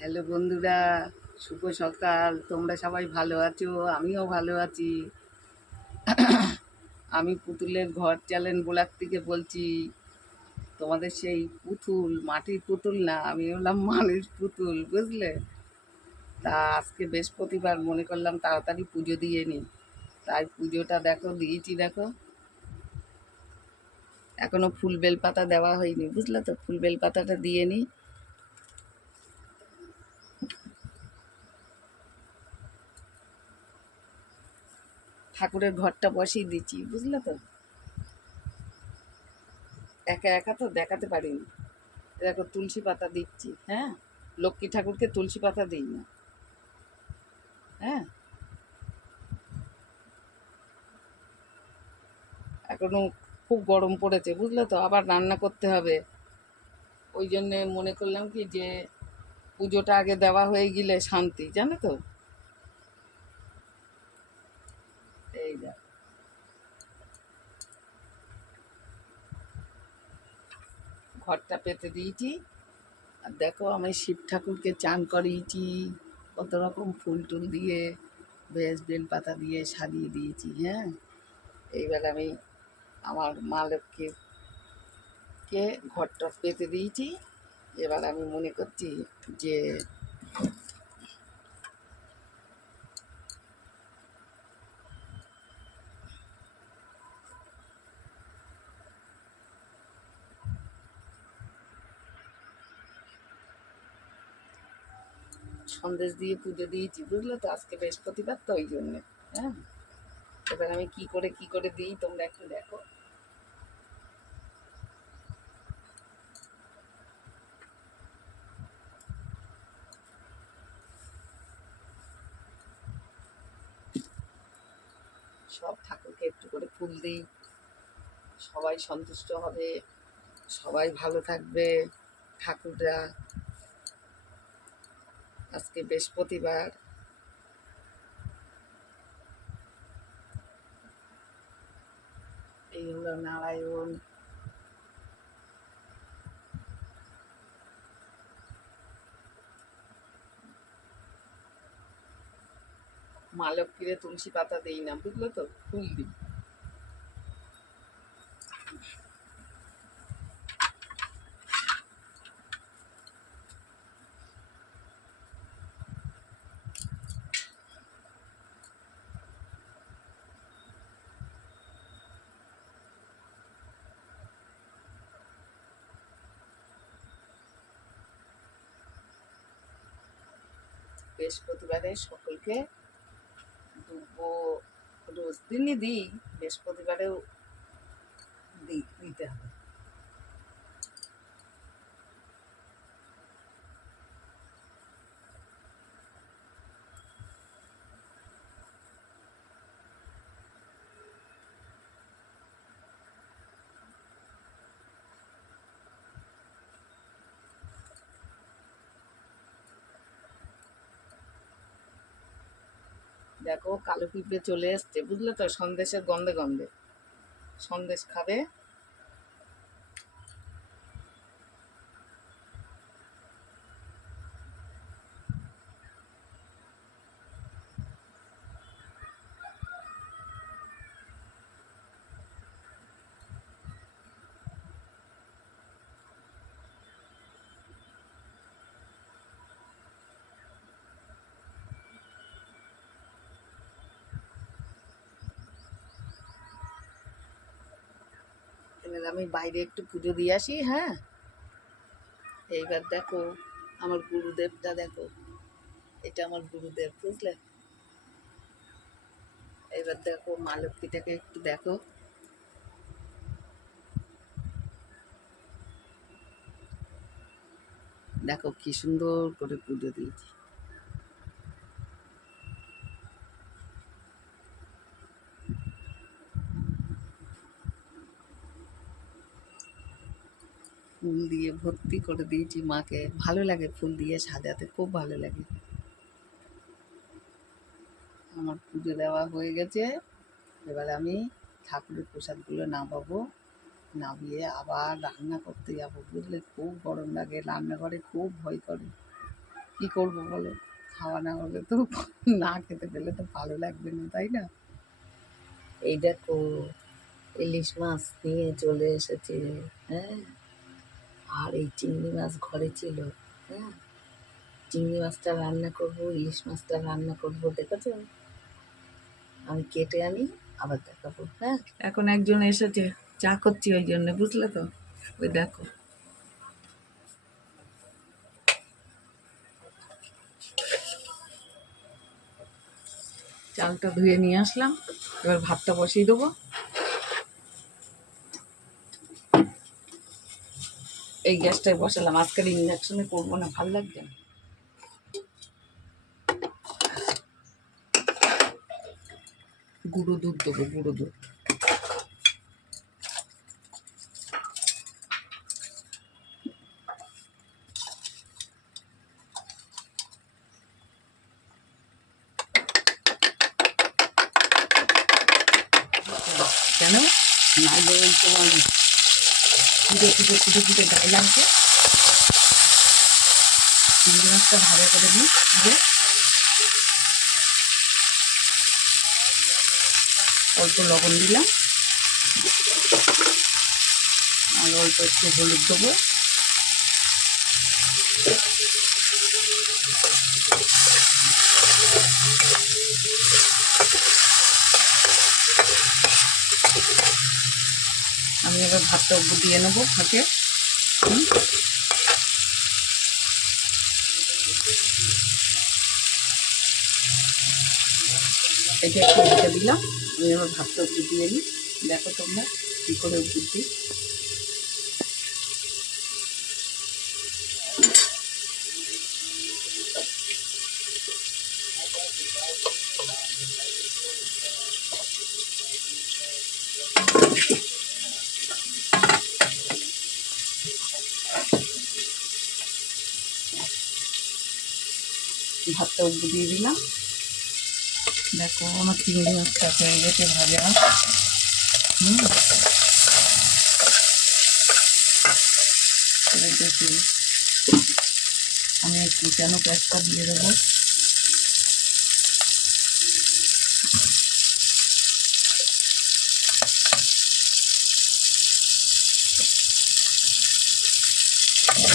Hello বন্ধুরা, শুভ সকাল। তোমরা সবাই ভালো আছো? আমিও ভালো আছি। আমি পুতুলের ঘর চ্যানেল ব্লগ থেকে বলছি। তোমাদের সেই পুতুল, মাটির পুতুল না, আমি হলাম মানুষ পুতুল, বুঝলে? তা আজকে বৃহস্পতিবার, মনে করলাম তাড়াতাড়ি পুজো দিয়ে নিই। তাই পুজোটা দেখো দিয়েছি, দেখো। এখনো ফুল বেলপাতা দেওয়া হয়নি, বুঝলে তো? ফুল বেলপাতাটা দিয়ে নিই। ঠাকুরের ঘরটা বসিয়ে দিচ্ছি, বুঝলে তো? একা একা তো দেখাতে পারিনি। দেখো তুলসী পাতা দিচ্ছি, হ্যাঁ। লক্ষ্মী ঠাকুরকে তুলসী পাতা দিই না, হ্যাঁ। এখনো খুব গরম পড়েছে, বুঝলে তো? আবার রান্না করতে হবে। ওই জন্যে মনে করলাম কি যে পুজোটা আগে দেওয়া হয়ে গেলে শান্তি, জানো তো? এই যা, ঘরটা পেতে দিয়েছি। আর দেখো আমি শিব ঠাকুরকে চান করিয়েছি, কত রকম ফুল টুল দিয়ে, বেলপাতা দিয়ে সাজিয়ে দিয়েছি, হ্যাঁ। এইবার আমি আমার মা লক্ষ্মীকে ঘরটা পেতে দিয়েছি। এবার আমি মনে করছি যে সন্দেশ দিয়ে পুজো দিয়েছি, বুঝলে তো? আজকে বৃহস্পতিবার তো, ওই জন্যে, হ্যাঁ। এবার আমি কি করে দিই তোমরা একটু দেখো। সব ঠাকুরকে একটু করে ফুল দিই, সবাই সন্তুষ্ট হবে, সবাই ভালো থাকবে। ঠাকুররা, আজকে বৃহস্পতিবার, এই হলো নারায়ণ। মা লক্ষ্মীরে তুলসী পাতা দিই না, বুঝলো তো? ফুল দিই। বৃহস্পতিবারে সকলকে দুব্বো রোজ দিনই দিই, বৃহস্পতিবারেও দিতে হবে। দেখো কালো পিঁপড়ে চলে এসছে, বুঝলে তো? সন্দেশের গন্ধে গন্ধে সন্দেশ খাবে। এবার আমি বাইরে একটু পুজো দিয়ে আসি, হ্যাঁ। এইবার দেখো আমার গুরুদেবটা, দেখো এটা আমার গুরুদেব, বুঝলে? এবার দেখো মা লক্ষ্মীটাকে একটু দেখো, দেখো কি সুন্দর করে পুজো দিয়েছি। ফুল দিয়ে ভর্তি করে দিয়েছি মাকে। ভালো লাগে ফুল দিয়ে সাজাতে, খুব ভালো লাগে। আমার পুজো দেওয়া হয়ে গেছে। এবার আমি ঠাকুরের প্রসাদগুলো নামাবো, নামিয়ে আবার রান্না করতে যাবো, বুঝলে? খুব গরম লাগে, রান্নাঘরে খুব ভয় করে। কি করবো বলো, খাওয়া না হলে তো, না খেতে পেলে তো ভালো লাগবে না, তাই না? এই দেখো ইলিশ মাছ নিয়ে চলে এসেছে। হ্যাঁ, আর এই চিংড়ি মাছ ঘরে ছিল। হ্যাঁ, চিংড়ি মাছটা রান্না করব, ইলিশ মাছটা রান্না করব, দেখেছো? আমি কেটে আনি, আবার দেখাবো। হ্যাঁ, এখন একজন এসেছে, চা করছি ওই জন্য, বুঝলে তো? ওই দেখো, চালটা ধুয়ে নিয়ে আসলাম, এবার ভাতটা বসিয়ে দেবো। এই গ্যাসটায় বসালাম, আজকের ইন্ডাকশনে করবো না, ভালো লাগবে না। গুঁড়ো দুধ দেবো, গুঁড়ো দুধ। কেন না, যেমন তোমার ফুটে ফুটে ফুটে ফুটে গায়ে লাগছে। চিংড়ি মাছটা ভালো করে দিই, দিয়ে অল্প লবণ দিলাম, আর অল্প একটু হলুদ দেবো। আমি এবার ভাতটা দিয়ে নেবো ফাঁকে। এটা একটু রেখে দিলাম, আমি এবার ভাতটা দিয়ে নিই। দেখো তোমরা কী করে উপর দিই। ভাতটা উপর দিয়ে দিলাম। দেখো আমার চিংড়ি মাছটা হয়ে গেছে ভাজা। দেখুন, আমি কুচানো পেঁয়াজটা দিয়ে দেবো।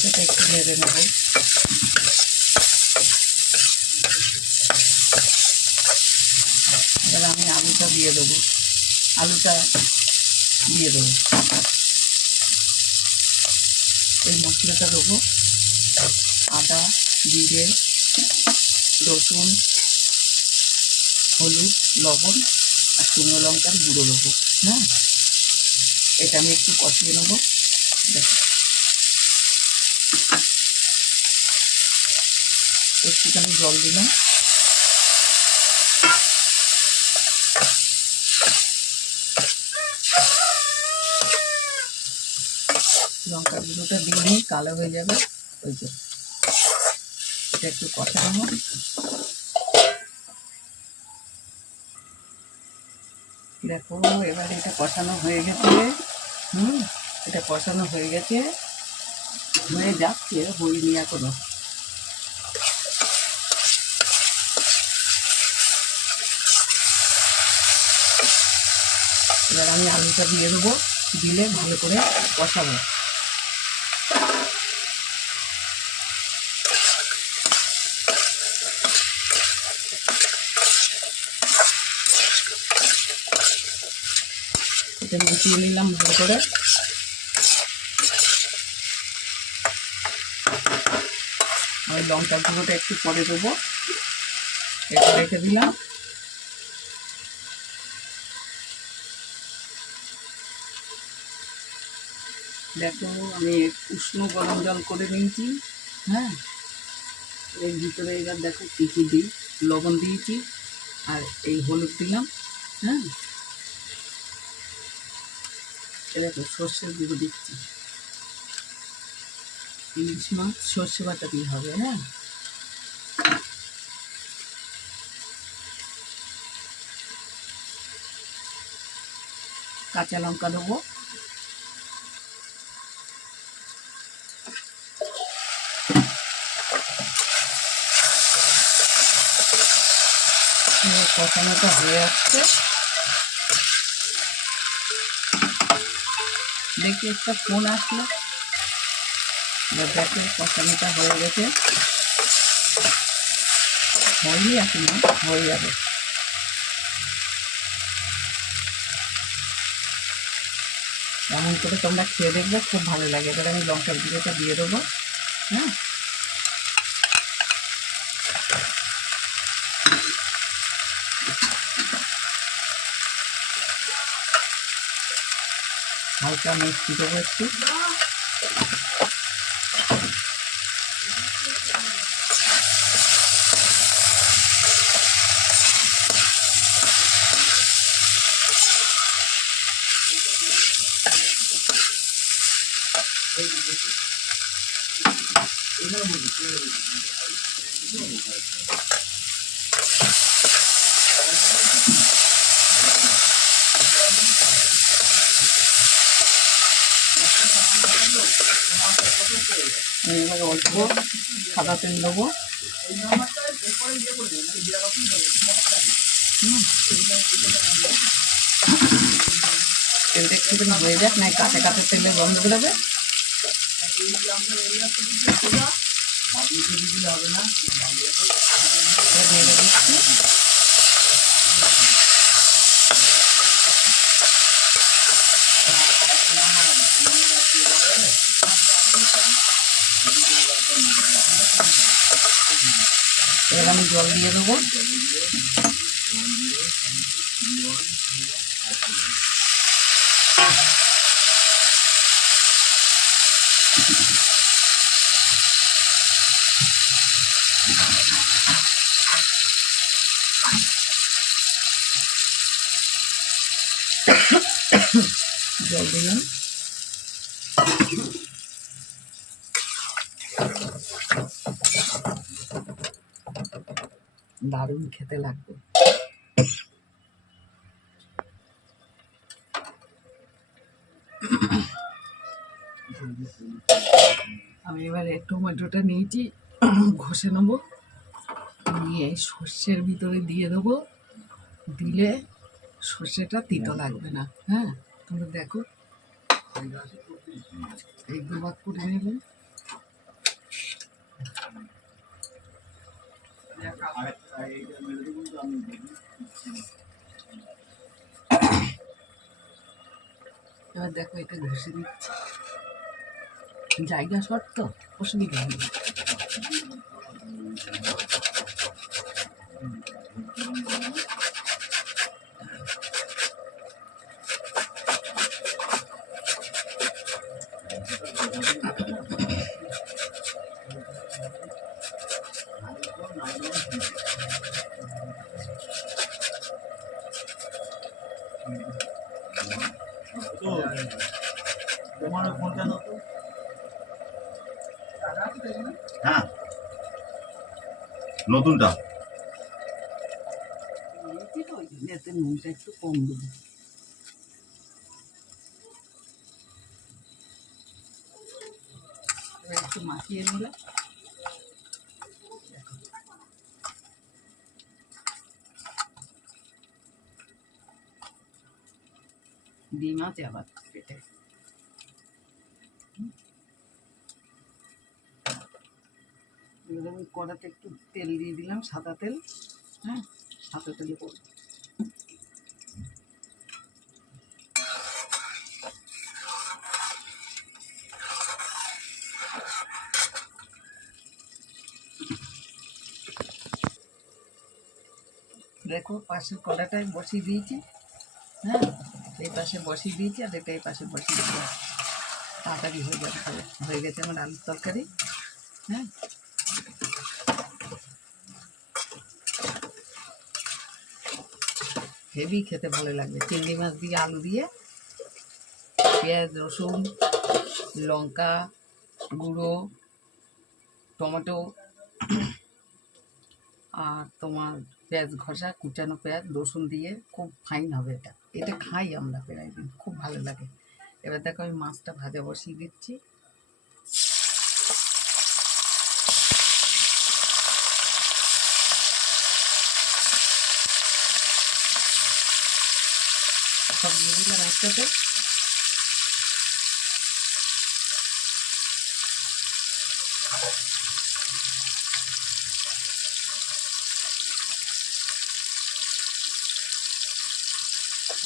সেটা একটু ভেজে নেব। এবার আমি আলুটা দিয়ে দেবো, আলুটা দিয়ে দেবো। এই মশলাটা দেবো, আদা, জিরে, রসুন, হলুদ, লবণ আর শুকনো লঙ্কার গুঁড়ো দেবো। হ্যাঁ, এটা আমি একটু কষিয়ে নেবো। দেখো একটুখানি জল দিলাম। লঙ্কার গুঁড়োটা দিলেই কালো হয়ে যাবে, ওই যে এটা একটু কষানো। দেখো এবার এটা কষানো হয়ে গেছে। এটা কষানো হয়ে গেছে, হয়ে যাচ্ছে, হইনি এখনো। এবার আমি আলুটা দিয়ে দেবো, দিলে ভালো করে কষাবো। এটা মিশিয়ে নিলাম ভালো করে। আমি লঙ্কার গুঁড়োটা একটু পরে দেবো, এটা রেখে দিলাম। দেখো আমি উষ্ণ গরম জল করে নিয়েছি। হ্যাঁ, এর ভিতরে এবার দেখো কী কী দিই। লবণ দিয়েছি, আর এই হলুদ দিলাম। হ্যাঁ, দেখো সর্ষের গুঁড়ো দিচ্ছি। ইলিশ মাছ সর্ষে বাটা দিয়ে হবে। হ্যাঁ, কাঁচা লঙ্কা দেবো। কষানোটা হয়ে আসছে, দেখি একটা ফোন আসলো, দেখো কষানোটা হয়ে গেছে, হয়নি এখন হয়ে যাবে। এমন করে তোমরা খেয়ে দেখবে, খুব ভালো লাগে। এবার আমি লঙ্কার গুঁড়োটা দিয়ে দেবো। হ্যাঁ, হালকা মিষ্টি দেবো একটু। এবার অল্প সাদা তেল দেবো। তেলটা একটুখানি হয়ে যাক, না কাঁচা কাঁচা তেলে গন্ধ বেরোবে। এবার আমি জল দিয়ে দেবো। জল দিলাম। দারুণ খেতে লাগবে। আমি এবারে টমেটোটা নিয়েছি, ঘষে নেবো, নিয়ে সর্ষের ভিতরে দিয়ে দেবো। দিলে সর্ষেটা তিতো লাগবে না। হ্যাঁ, তোমরা দেখো, এই দুবার করে নেবেন। এবার দেখো, এটা ঘষে দিচ্ছি, জায়গা শর্ট তো অসুবিধা নেই। হ্যাঁ, নতুনটা এতে নুনটা একটু কম দেবো। একটু মাখিয়ে নিলাম। ডিম আছে আবার পেটে। এবার আমি কড়াতে একটু তেল দিয়ে দিলাম, সাদা তেল। হ্যাঁ, সাদা তেলে করব। দেখো, পাশের কড়াটায় বসিয়ে দিয়েছি। হ্যাঁ, এই পাশে বসিয়ে দিয়েছি, আর এটা এই পাশে বসিয়ে দিয়েছি। তাড়াতাড়ি হয়ে যাবে। হয়ে গেছে আমার আলুর তরকারি। হ্যাঁ, হেভি খেতে ভালো লাগবে। চিংড়ি মাছ দিয়ে আলু দিয়ে, পেঁয়াজ রসুন লঙ্কা গুঁড়ো, টমেটো, আর তোমার পেঁয়াজ ঘষা, কুচানো পেঁয়াজ রসুন দিয়ে খুব ফাইন হবে। এটা এটা খাই আমরা প্রায় দিন, খুব ভালো লাগে। এবার দেখো, আমি মাছটা ভাজা বসিয়ে দিচ্ছি। সব দিয়ে দিলাম একসাথে।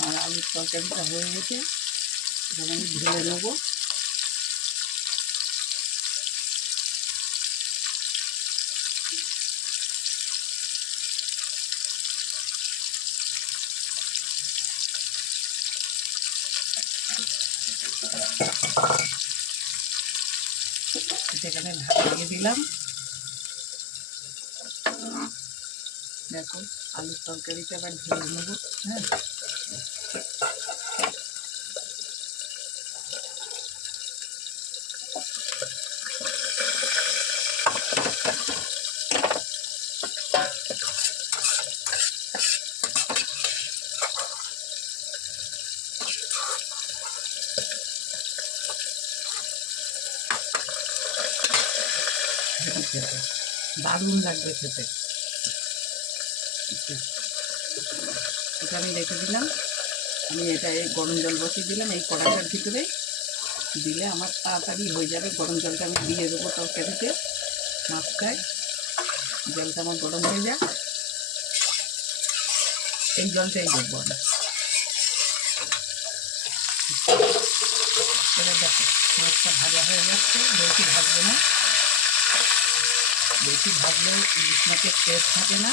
আর আলুর তরকারিটা হয়ে গেছে, এবার আমি ঢেলে নেবো। সেখানে ঢাকা দিয়ে দিলাম। দেখো আলুর তরকারিটা আবার ঢেলে নেবো। হ্যাঁ, খেতে দারুণ লাগবে খেতে। এটা আমি রেখে দিলাম। আমি এটা এই গরম জল বসিয়ে দিলাম এই কড়াইটার ভিতরে, দিলে আমার তাড়াতাড়ি হয়ে যাবে। গরম জলটা আমি দিয়ে দেবো তরকারিতে, মাছটায়। জলটা আমার গরম হয়ে যায়, এই জলটাই দেবো আমি। এবার দেখো মাছটা ভাজা হয়ে যাচ্ছে, বেশি ভাজবো না, বেশি ভাজলেও ইলিশ মাছের টেস্ট থাকে না।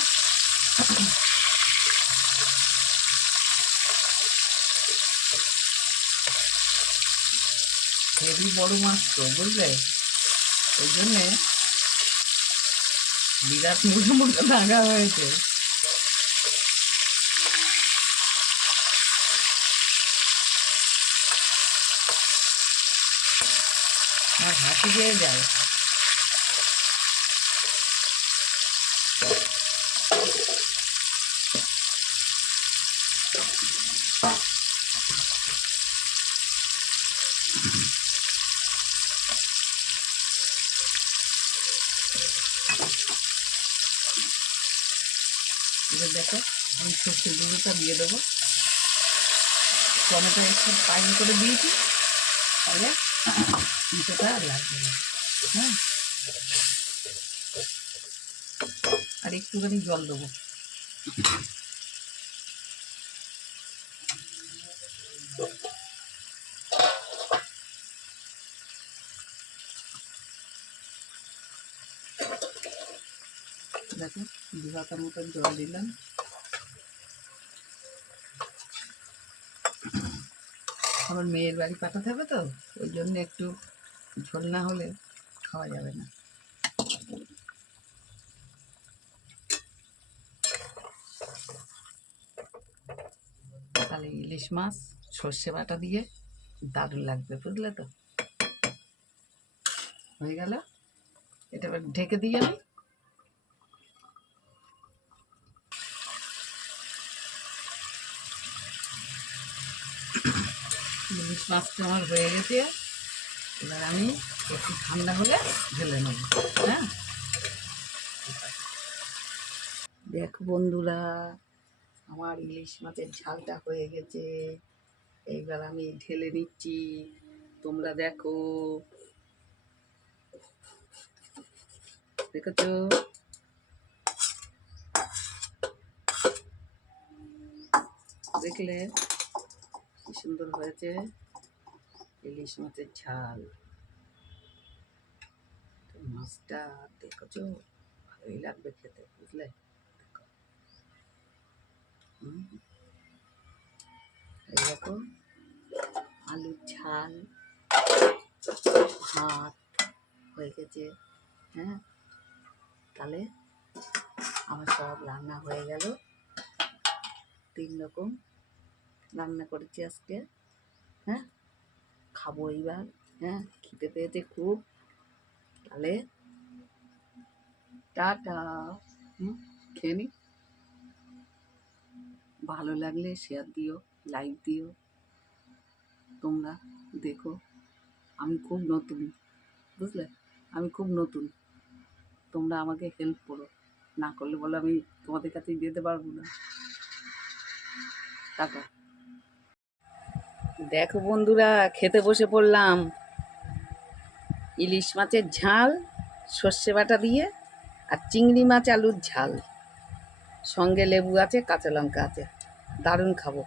হেভি বড় মাছ তো, বুঝলে, ওই জন্যে বিরাট মোটা মোটা দাগা হয়েছে। আমার হাসি পেয়ে যায়। এবার দেখো আমি সর্ষের গুঁড়োটা দিয়ে দেবো। টমেটো একটু পাইন করে দিয়েছি, তাহলে মিঠোটা আর লাগবে না। হ্যাঁ, আর একটুখানি জল দেবো। দেখো 2 হাতা মতন জল দিলাম। আমার মেয়ের বাড়ি পাঠাতে হবে তো, ওই জন্য একটু ঝোল না হলে খাওয়া যাবে না। তাহলে ইলিশ মাছ সর্ষে বাটা দিয়ে দারুণ লাগবে, বুঝলে তো। হয়ে গেল, এটা এবার ঢেকে দিই আমি। ইলিশ মাছটা আমার হয়ে গেছে, এবার আমি একটু ঠান্ডা হলে ঢেলে নেব। হ্যাঁ, দেখো বন্ধুরা, আমার ইলিশ মাছের ঝালটা হয়ে গেছে। এইবার আমি ঢেলে নিচ্ছি, তোমরা দেখো। দেখেছো, দেখলে কি সুন্দর হয়েছে ইলিশ মাছের ঝাল। মাছটা দেখেছো, ভালোই লাগবে খেতে, বুঝলে। দেখো, এই দেখো আলুর ঝাল, ভাত হয়ে গেছে। হ্যাঁ, তাহলে আমার সব রান্না হয়ে গেল। 3 রকম রান্না করেছি আজকে। হ্যাঁ, খাবো এইবার। হ্যাঁ, খেতে পেয়েছে খুব। তাহলে টাটা। খেয়ে নি। ভালো লাগলে শেয়ার দিও, লাইক দিও। তোমরা দেখো, আমি খুব নতুন, বুঝলে, আমি খুব নতুন। তোমরা আমাকে হেল্প করো, না করলে বলো আমি তোমাদের কাছে যেতে পারবো না। টাটা। দেখো বন্ধুরা, খেতে বসে পড়লাম। ইলিশ মাছের ঝাল সর্ষে বাটা দিয়ে, আর চিংড়ি মাছ আলুর ঝাল, সঙ্গে লেবু আছে, কাঁচা লঙ্কা আছে। দারুণ খাবো।